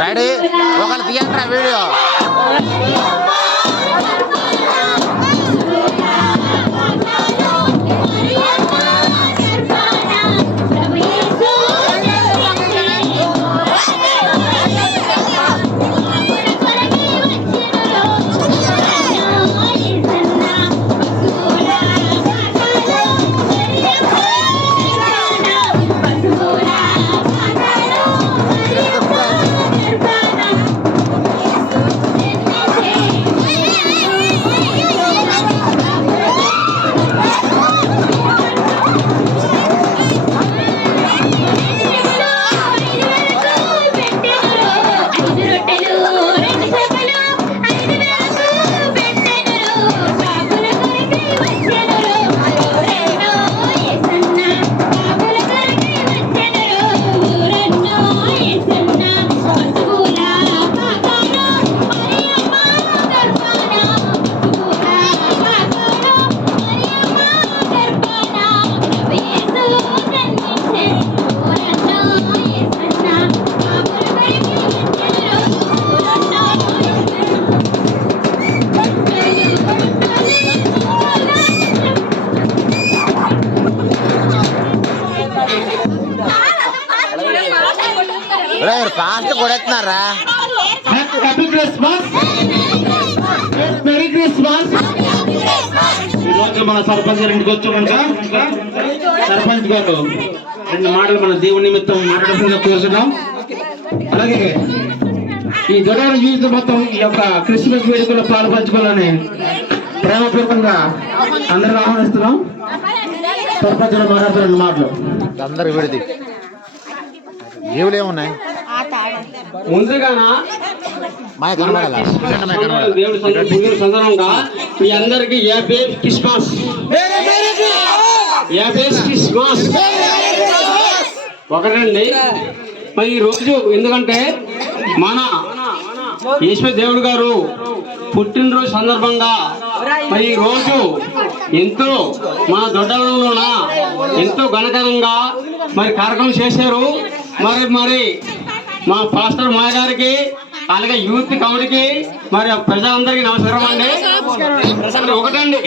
Ready ఒకళ్ళు తీయండి video. Fast కొడుతున్నారా? Happy Christmas, merry Christmas. ఈరోజు మన సర్పంచ్ ఇంటికి వచ్చామంట. సర్పంచ్ గారు రెండు మాటలు మన దేవుని నిమిత్తం మాట్లాడుతుందిగా కోరుతున్నాం. అలాగే ఈ దొడాల జీవితం మొత్తం ఈ యొక్క క్రిస్మస్ వేడుకల్లో పాల్పంచుకోవాలని ప్రేమపూర్వకంగా అందరూ ఆహ్వానిస్తున్నాం. సర్పంచ్ మాట్లాడుతున్న రెండు మాటలు అందరికి విడిది ఏమున్నాయి ముందుగానా దేవుడి సందర్భంగా మీ అందరికి హ్యాపీ క్రిస్మస్, హ్యాపీ క్రిస్మస్. ఒకటండి మరి ఈ రోజు ఎందుకంటే మన ఈశ్వర దేవుడు గారు పుట్టినరోజు సందర్భంగా మరి ఈ రోజు ఎంతో మన దొడ్డలోన ఎంతో ఘనకరంగా మరి కార్యక్రమం చేశారు. మరి మా పాస్టర్ మాయ గారికి అలాగే యూత్ కమిటీకి మరి ప్రజలందరికీ నమస్కారం అండి. ఒకటండి